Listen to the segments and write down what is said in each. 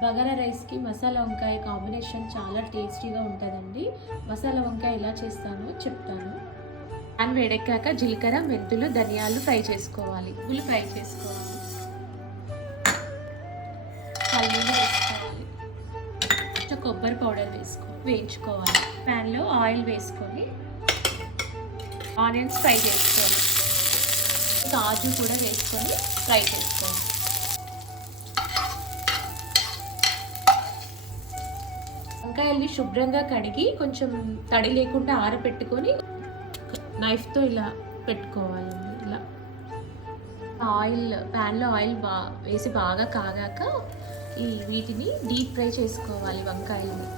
బగారా రైస్కి మసాలా వంకాయ కాంబినేషన్ చాలా టేస్టీగా ఉంటుందండి. మసాలా వంకాయ ఎలా చేస్తానో చెప్తాను. పాన్ వేడెక్కాక జీలకర్ర, మెంతులు, ధనియాలు ఫ్రై చేసుకోవాలి. పువ్వులు ఫ్రై చేసుకోవాలి. పల్లీలు వేసుకోవాలి. కొంచెం కొబ్బరి పౌడర్ వేయించుకోవాలి. ప్యాన్లో ఆయిల్ వేసుకొని ఆనియన్స్ ఫ్రై చేసుకోవాలి. కాజు కూడా వేసుకొని ఫ్రై చేసుకోవాలి. వంకాయల్ని శుభ్రంగా కడిగి కొంచెం తడి లేకుండా ఆరబెట్టుకొని నైఫ్తో ఇలా పెట్టుకోవాలండి. ఇలా ప్యాన్లో ఆయిల్ వేసి బాగా కాగాక వీటిని డీప్ ఫ్రై చేసుకోవాలి. వంకాయలని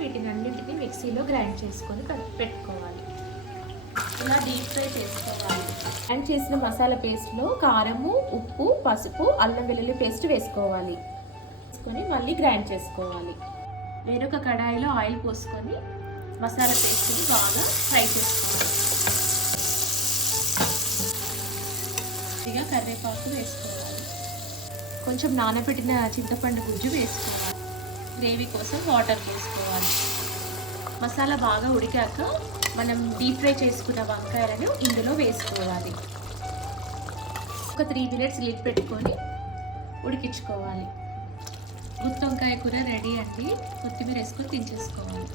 వీటిని అన్నింటినీ మిక్సీలో గ్రైండ్ చేసుకొని పెట్టుకోవాలి. ఇలా డీప్ ఫ్రై చేసుకోవాలి. గ్రైండ్ చేసిన మసాలా పేస్ట్లో కారము, ఉప్పు, పసుపు, అల్లం వెల్లుల్లి పేస్ట్ వేసుకోవాలి. మళ్ళీ గ్రైండ్ చేసుకోవాలి. వేరొక కడాయిలో ఆయిల్ పోసుకొని మసాలా పేస్ట్ని బాగా ఫ్రై చేసుకోవాలి. ఇక కరివేపాకు వేసుకోవాలి. కొంచెం నానబెట్టిన చింతపండు గుజ్జు వేసుకోవాలి. గ్రేవీ కోసం వాటర్ వేసుకోవాలి. మసాలా బాగా ఉడికాక మనం డీప్ ఫ్రై చేసుకున్న వంకాయలను ఇందులో వేసుకోవాలి. ఒక 3 minutes లిడ్ పెట్టుకొని ఉడికించుకోవాలి. గుత్తి వంకాయ కూర రెడీ అండి. కొత్తిమీర వేసుకొని దించేసుకోవాలి.